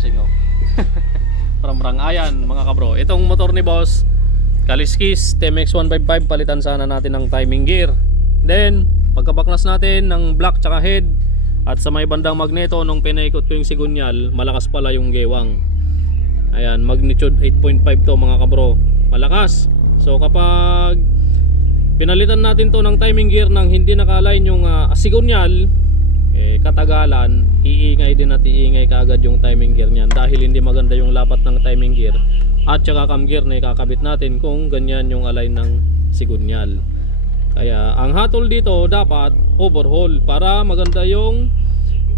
bossing oh. Pramrang ayan mga kabro. Itong motor ni boss Kaliskis TMX 155, palitan sana natin ng timing gear. Then pagkabaklas natin ng block tsaka head at sa may bandang magneto nung pinaikot ko yung sigunyal, malakas pala yung gewang. Ayan, magnitude 8.5 to mga kabro. Malakas. So kapag pinalitan natin to ng timing gear nang hindi naka-align yung sigunyal, katagalan, iingay din at iingay kaagad yung timing gear niyan dahil hindi maganda yung lapat ng timing gear at saka cam gear na ikakabit natin kung ganyan yung align ng sigunyal. Kaya ang hatol dito dapat overhaul para maganda yung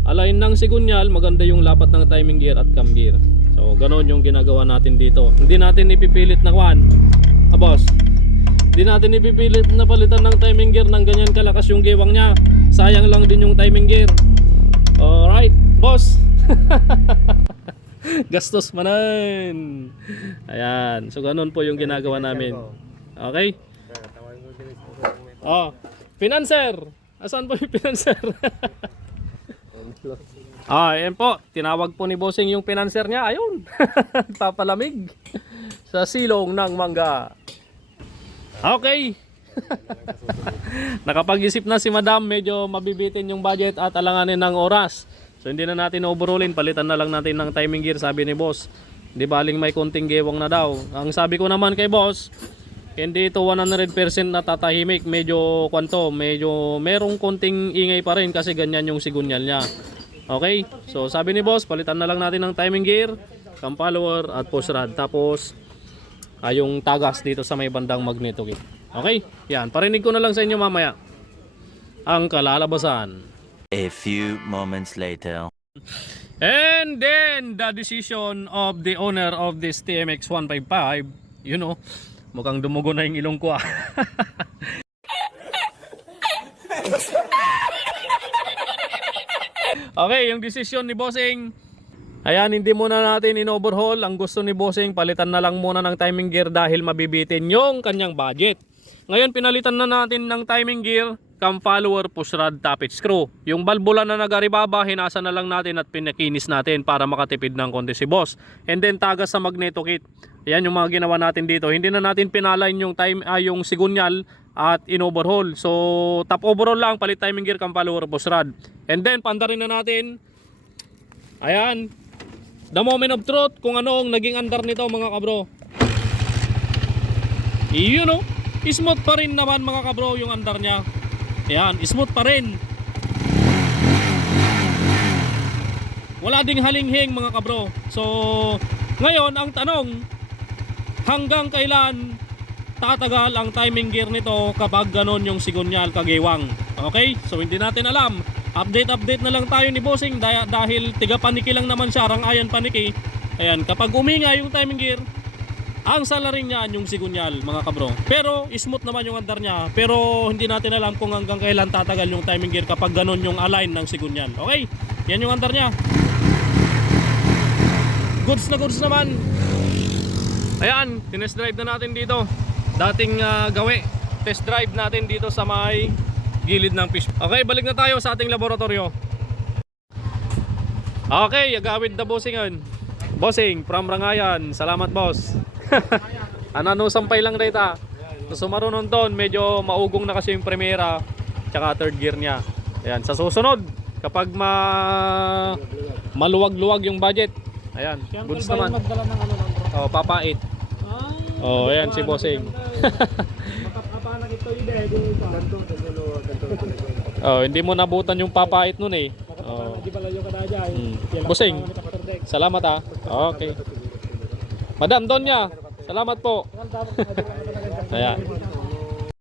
align ng sigunyal, maganda yung lapat ng timing gear at cam gear. So ganoon yung ginagawa natin dito. Hindi natin ipipilit na boss, hindi natin ipipilit na palitan ng timing gear ng ganyan kalakas yung gewang nya. Sayang lang din yung timing gear. Alright, boss. Gastos manan. Ayan, so ganun po yung ginagawa namin. Okay? Financer. Asan po yung financer? Ayan po, tinawag po ni bossing yung financer niya. Ayun. Papalamig sa silong ng mangga. Okay. Nakapag-isip na si madam, medyo mabibitin yung budget at alanganin ng oras. So hindi na natin overhaulin, palitan na lang natin ng timing gear, sabi ni boss. Di baling may konting gewang na daw. Ang sabi ko naman kay boss, hindi ito 100% na tatahimik. Medyo medyo merong konting ingay pa rin kasi ganyan yung sigunyal niya. Okay? So sabi ni boss, palitan na lang natin ng timing gear, cam follower at push rod. Tapos yung tagas dito sa may bandang magneto kit. Okay? Yan, parinig ko na lang sa inyo mamaya ang kalalabasan. A few moments later. And then the decision of the owner of this TMX 155, you know, mukhang dumugo na yung ilong ko ah. Okay, yung decision ni bossing, ayan, hindi muna natin in-overhaul. Ang gusto ni bossing, palitan na lang muna ng timing gear dahil mabibitin yung kanyang budget. Ngayon, pinalitan na natin ng timing gear, cam follower, push rod, tappet screw. Yung balbula na nagaribaba, hinasa na lang natin at pinakinis natin para makatipid ng konti si boss. And then tagas sa magneto kit. Ayan yung mga ginawa natin dito. Hindi na natin pinalign yung yung sigunyal at in-overhaul. So top overhaul lang, palit timing gear, cam follower, push rod. And then pandarin na natin. Ayan, the moment of truth kung ano ang naging andar nito mga kabro. You know, smooth pa rin naman mga kabro yung andar niya. Ayan, smooth pa rin. Wala ding halinghing mga kabro. So ngayon ang tanong, hanggang kailan tatagal ang timing gear nito kapag ganon yung sigunyal kagewang? Okay, so hindi natin alam. Update na lang tayo ni bossing dahil tiga paniki lang naman siya, rangayan paniki. Ayan, kapag umingay yung timing gear, ang salarin niya yung sigunyal mga kabro. Pero smooth naman yung andar niya. Pero hindi natin alam kung hanggang kailan tatagal yung timing gear kapag ganon yung align ng sigunyal. Okay, yan yung andar niya. Goods na goods naman. Ayan, tinest drive na natin dito. Dating gawi, test drive natin dito sa may gilid ng fish. Okay, balik na tayo sa ating laboratorio. Okay, agawid na bossing yun. Bossing, from Rangayan. Salamat boss. Ano sampay lang rito. So marunong ton, medyo maugong na kasi yung primera tsaka third gear niya. Ayan, sa susunod kapag maluwag-luwag yung budget. Ayan, goods naman. Oh, papait. Oh, ayan si bossing. Oh, hindi mo nabutan yung papait nun eh. Oh. Bossing, salamat ah. Okay. Madam Donya, salamat po. Ayan.